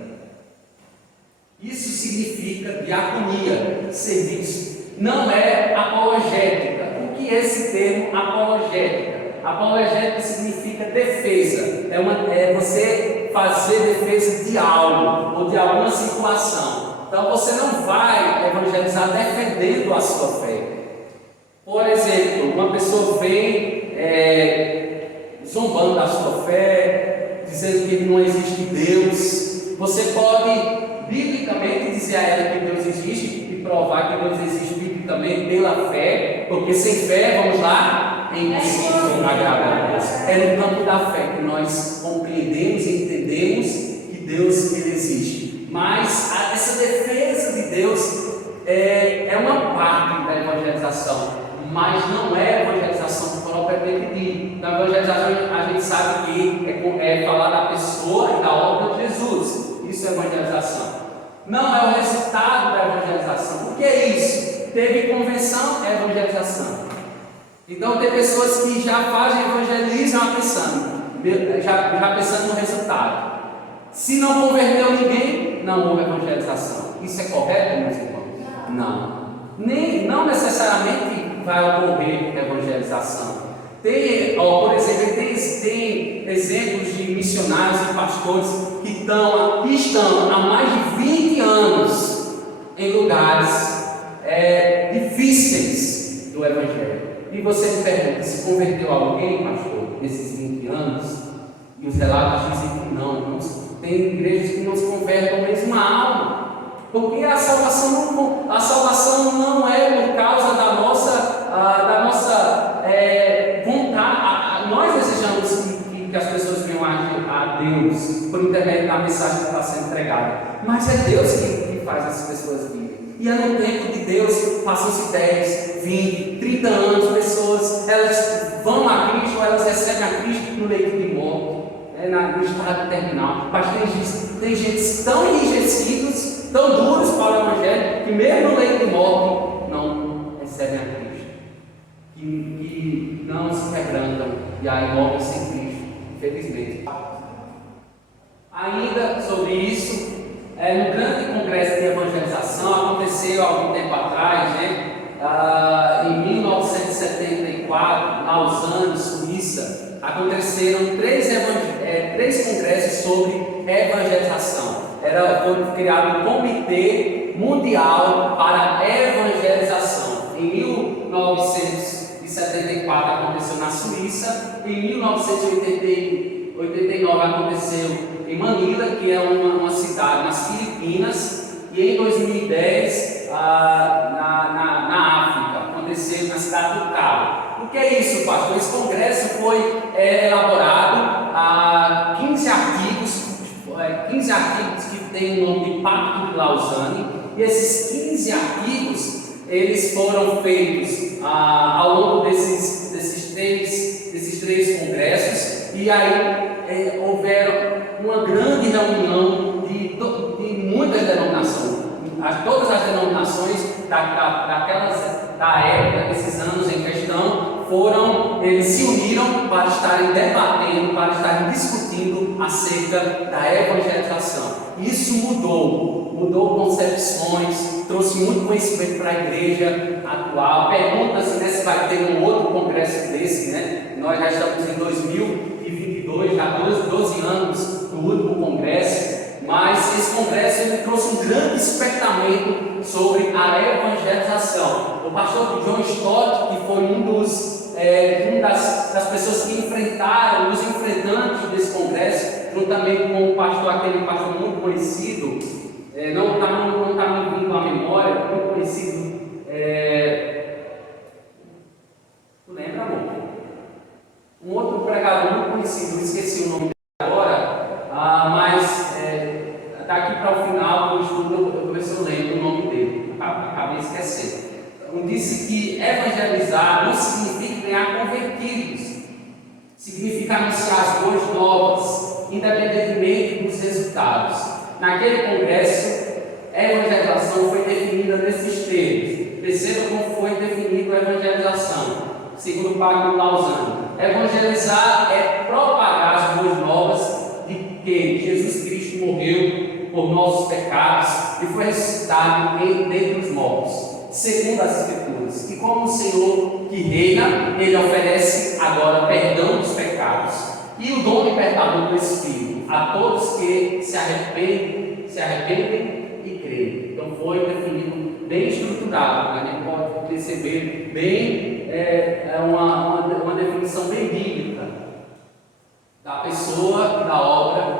Isso significa diaconia, serviço. Não é apologética. O que é esse termo apologética? Apologética significa defesa. É você fazer defesa de algo ou de alguma situação. Então você não vai evangelizar defendendo a sua fé. Por exemplo, uma pessoa vem zombando da sua fé, dizendo que não existe Deus. Você pode biblicamente dizer a ela que Deus existe e provar que Deus existe biblicamente pela fé, porque sem fé, vamos lá, é impossível agradar a Deus. É no campo da fé que nós compreendemos e entendemos que Deus ele existe. Mas essa defesa de Deus é uma parte da evangelização, mas não é a evangelização propriamente dita. Na evangelização a gente sabe que é falar da pessoa e da obra de Jesus. Isso é evangelização. Não é o resultado da evangelização. O que é isso? Teve convenção, é evangelização. Então tem pessoas que já fazem evangelismo já pensando no resultado. Se não converteu ninguém, não houve evangelização. Isso é correto, meus irmãos? Não necessariamente vai ocorrer evangelização. Por exemplo, tem exemplos de missionários e pastores que estão há mais de 20 anos em lugares difíceis do Evangelho. E você me pergunta, se converteu alguém, pastor, nesses 20 anos? E os relatos dizem que não. Tem igrejas que não se convertem mesmo a alma. Porque a salvação não é por causa da nossa vontade. Nós desejamos que as pessoas venham a Deus por intermédio da mensagem que está sendo entregada. Mas é Deus que faz as pessoas virem. E é no tempo de Deus, passam-se 10, 20, 30 anos, pessoas, elas vão a Cristo, elas recebem a Cristo no leito de morte, no estado terminal. Mas tem gente tão enrijecidos, tão duros para o Evangelho, que mesmo no leito de morte não recebem a Cristo, que não se quebrantam e aí morrem sem Cristo, infelizmente. Ainda sobre isso, no grande congresso de evangelização, aconteceu há algum tempo atrás, em 1974, em Lausanne, Suíça, aconteceram três congressos sobre evangelização. Foi criado um Comitê Mundial para a Evangelização. Em 1974 aconteceu na Suíça, em 1989 aconteceu em Manila, que é uma cidade nas Filipinas, e em 2010 na África, aconteceu na cidade do Cabo. O que é isso, pastor? Esse congresso foi elaborado a 15 artigos que têm o nome de Pacto de Lausanne, e esses 15 artigos eles foram feitos ao longo desses três congressos, e aí houveram uma grande reunião de muitas denominações. Todas as denominações da época, desses anos em questão, eles se uniram para estarem debatendo, para estarem discutindo acerca da evangelização. Isso mudou concepções, trouxe muito conhecimento para a igreja atual. Pergunta-se se vai ter um outro congresso desse, Nós já estamos em 2022, já 12 anos do último congresso, mas esse congresso ele trouxe um grande despertamento sobre a evangelização. O pastor John Stott, que foi uma das pessoas que enfrentaram, os enfrentantes desse congresso, juntamente com aquele pastor muito conhecido, não está me vindo à memória, muito conhecido, tu lembra, amor? Um outro pregador muito conhecido, esqueci o nome dele agora, mas daqui para o final do estudo eu ver se eu lembro o nome dele, acabei esquecendo. Disse que evangelizar não significa ganhar convertidos, significa anunciar as boas novas, independentemente dos resultados. Naquele congresso, a evangelização foi definida nesses termos. Perceba como foi definida a evangelização, segundo o Pacto de Lausanne. Evangelizar é propagar as boas novas de que Jesus Cristo morreu por nossos pecados e foi ressuscitado dentre os mortos, segundo as Escrituras, que como o Senhor que reina, Ele oferece agora perdão dos pecados e o dom libertador do Espírito a todos que se arrependem e creem. Então foi definido bem estruturado, a gente pode perceber bem, uma definição bem bíblica da pessoa e da obra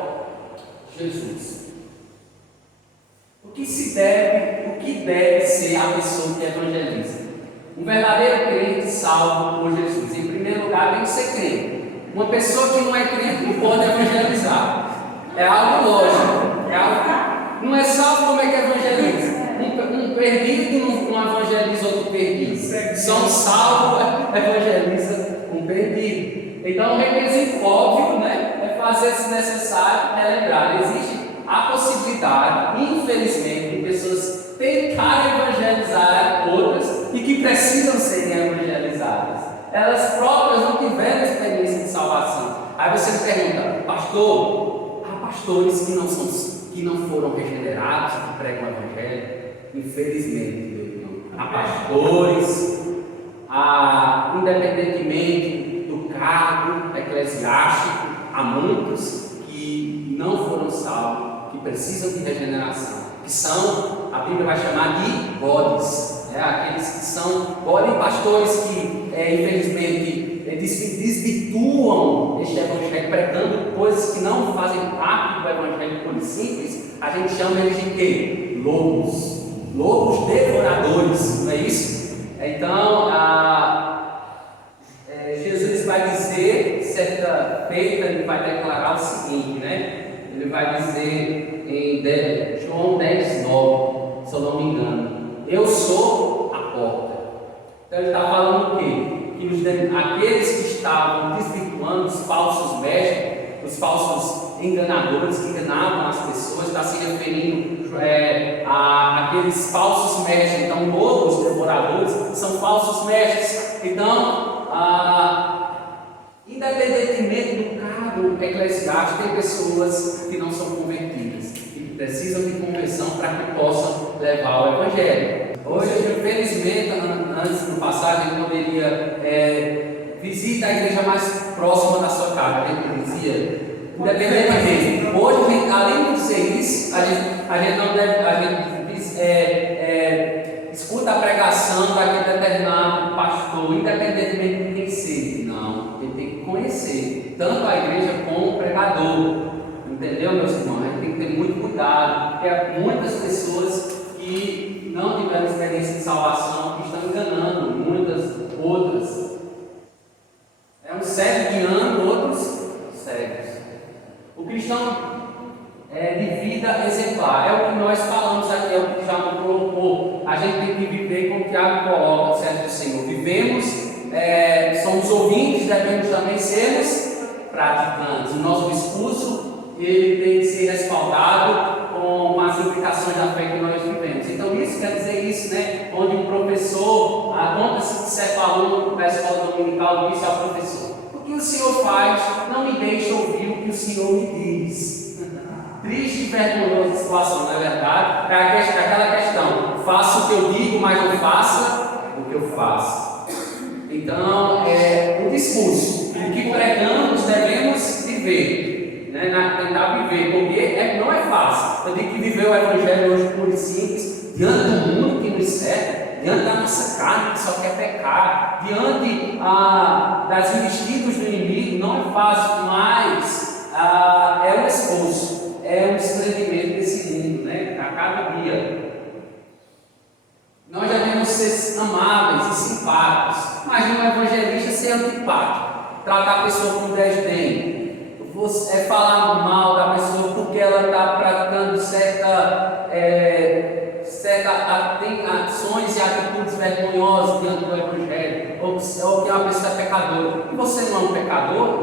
de Jesus. O que deve ser a pessoa que evangeliza? Um verdadeiro crente salvo por Jesus. Em primeiro lugar, tem que ser crente. Uma pessoa que não é crente não pode evangelizar. É algo lógico. Não é salvo, como é que evangeliza? Um perdido não evangeliza outro perdido. Só um salvo evangeliza um perdido. Então, o requisito óbvio, é fazer, se necessário, relembrar. Existe a possibilidade, infelizmente, de pessoas tentarem evangelizar outras e que precisam serem evangelizadas. Elas próprias não tiveram experiência de salvação. Aí você me pergunta, pastor, há pastores que não foram regenerados, que pregam o evangelho? Infelizmente, meu irmão. Há pastores, independentemente do cargo eclesiástico, há muitos que não foram salvos, que precisam de regeneração, que são, a Bíblia vai chamar de bodes, aqueles que são bodes, pastores que infelizmente desvirtuam este evangelho, pregando coisas que não fazem parte do evangelho puro e simples, a gente chama eles de quê? Lobos. Lobos devoradores, não é isso? Então, Jesus vai dizer, certa feita, ele vai declarar o seguinte, né? Ele vai dizer em João 10, 9, se eu não me engano: eu sou a porta. Então ele está falando o quê? Que aqueles que estavam desvirtuando os falsos mestres, os falsos enganadores que enganavam as pessoas, está se referindo àqueles falsos mestres. Então, lobos devoradores são falsos mestres. Então, independentemente do cargo eclesiástico, tem pessoas que não são convertidas e que precisam de conversão para que possam levar o evangelho. Hoje, infelizmente, antes no passado, a gente poderia visitar a igreja mais próxima da sua casa, a gente dizia, independentemente. Hoje, além de dizer isso, a gente não deve, escuta a pregação daquele determinado pastor, independentemente de quem seja. Não, ele tem que conhecer tanto a igreja como o pregador. Entendeu, meus irmãos? A gente tem que ter muito cuidado, porque há muitas pessoas que não tiveram experiência de salvação, que estão enganando muitas outras. É um cego guiando outros cegos. O cristão de vida exemplar, é o que nós falamos aqui, é o que o Tiago colocou. A gente tem que viver como o Tiago coloca, certo, Senhor? Vivemos, somos ouvintes, devemos também sermos praticantes. O nosso discurso, ele tem que ser respaldado com as implicações da fé que nós vivemos. Então isso quer dizer isso, né? Onde um professor, conta-se que certo aluno da escola dominical disse ao professor: o que o senhor faz não me deixa ouvir o que o senhor me diz. Triste e vergonhosa situação, não é verdade? É aquela questão: faço o que eu digo, mas não faça o que eu faço. Então, o discurso, o que pregamos, devemos viver, né? Tentar viver, porque não é fácil. Eu tenho que viver o evangelho hoje puro e simples, diante do mundo que nos serve, diante da nossa carne que só quer pecar, diante das investidas do inimigo. Não é fácil, mas é um esforço. É um desprendimento desse mundo, né? A cada dia. Nós devemos ser amáveis e simpáticos, mas um evangelista ser antipático, tratar a pessoa com desdém, falar mal da pessoa porque ela está praticando tem ações e atitudes vergonhosas diante do evangelho, ou que uma pessoa é pecadora. E você não é um pecador,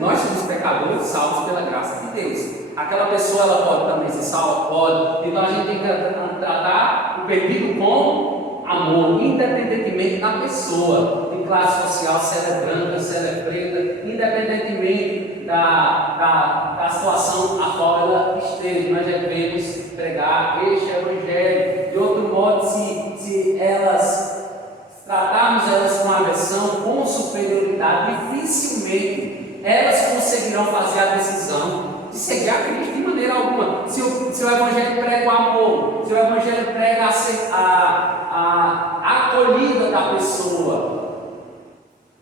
nós somos pecadores salvos pela graça de Deus. Aquela pessoa, ela pode também ser salva? Pode. Então a gente tem que tratar o pedido com amor, independentemente da pessoa, de classe social, se ela é branca, se ela é preta, independentemente da situação a qual ela esteja. Nós devemos pregar este evangelho. De outro modo, se tratarmos elas com aversão, com superioridade, dificilmente elas conseguirão fazer a decisão de seguir a Cristo de maneira alguma. Se o Evangelho prega o amor, se o Evangelho prega a acolhida da pessoa,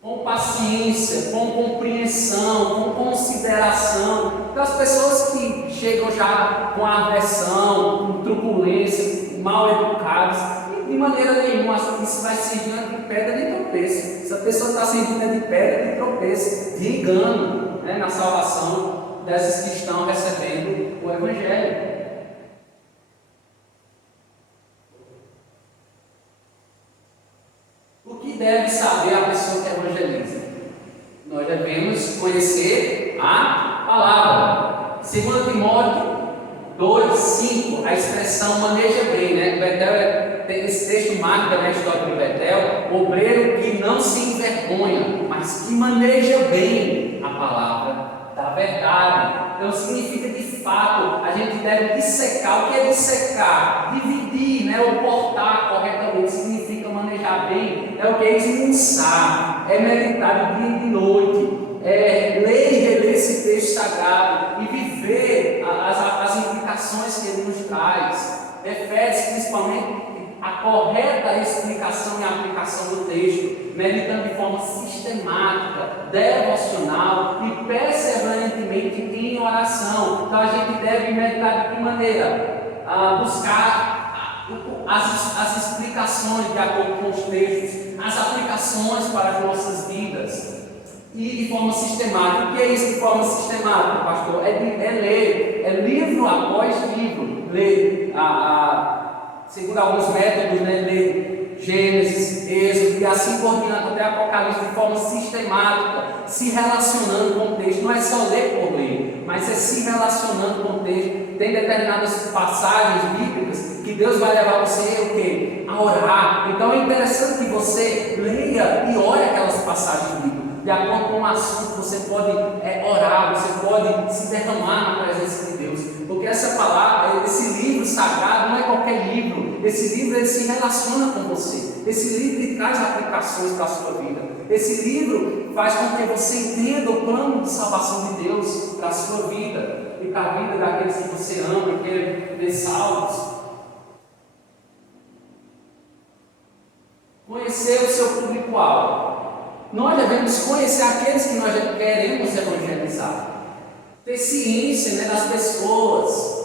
com paciência, com compreensão, com consideração, então as pessoas que chegam já com aversão, com truculência, mal educadas, de maneira nenhuma isso vai servir de pedra de tropeço. Essa pessoa está servindo de pedra de tropeço, de engano, né, na salvação dessas que estão recebendo o Evangelho. O que deve saber a pessoa que evangeliza? Nós devemos conhecer a palavra. 2 Timóteo 2:5, a expressão maneja bem, né? Betel tem esse texto marca na história do Betel, obreiro que não se envergonha, mas que maneja bem a palavra da verdade. Então significa de fato, a gente deve dissecar. O que é dissecar? Dividir, né? Ou cortar corretamente, significa manejar bem, é o que é esmiuçar, é meditar de dia e de noite, é ler e reler esse texto sagrado e viver as implicações que ele nos traz. Efésios, principalmente, a correta explicação e aplicação do texto. meditando de forma sistemática, devocional e perseverantemente em oração. Então a gente deve meditar de que maneira? Buscar as explicações de acordo com os textos, as aplicações para as nossas vidas. E de forma sistemática. O que é isso de forma sistemática, pastor? É ler, é livro após livro. Ler, segundo alguns métodos, né? Ler Gênesis, Êxodo e assim por diante até Apocalipse de forma sistemática, se relacionando com o texto. Não é só ler por ler, mas é se relacionando com o texto. Tem determinadas passagens bíblicas que Deus vai levar você o quê? A orar. Então é interessante que você leia e ore aquelas passagens bíblicas. De acordo com o assunto, você pode orar, você pode se derramar na presença de Deus, porque essa palavra, esse livro sagrado não é qualquer livro. Esse livro ele se relaciona com você, esse livro ele traz aplicações para a sua vida, esse livro faz com que você entenda o plano de salvação de Deus para a sua vida e para a vida daqueles que você ama e quer ver salvos. Conhecer o seu público-alvo. Nós devemos conhecer aqueles que nós queremos evangelizar, ter ciência, né, das pessoas.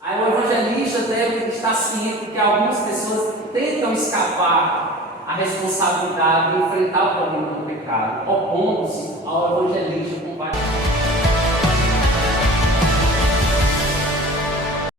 Aí o evangelista deve estar ciente que algumas pessoas tentam escapar à responsabilidade de enfrentar o problema do pecado, opondo-se ao evangelista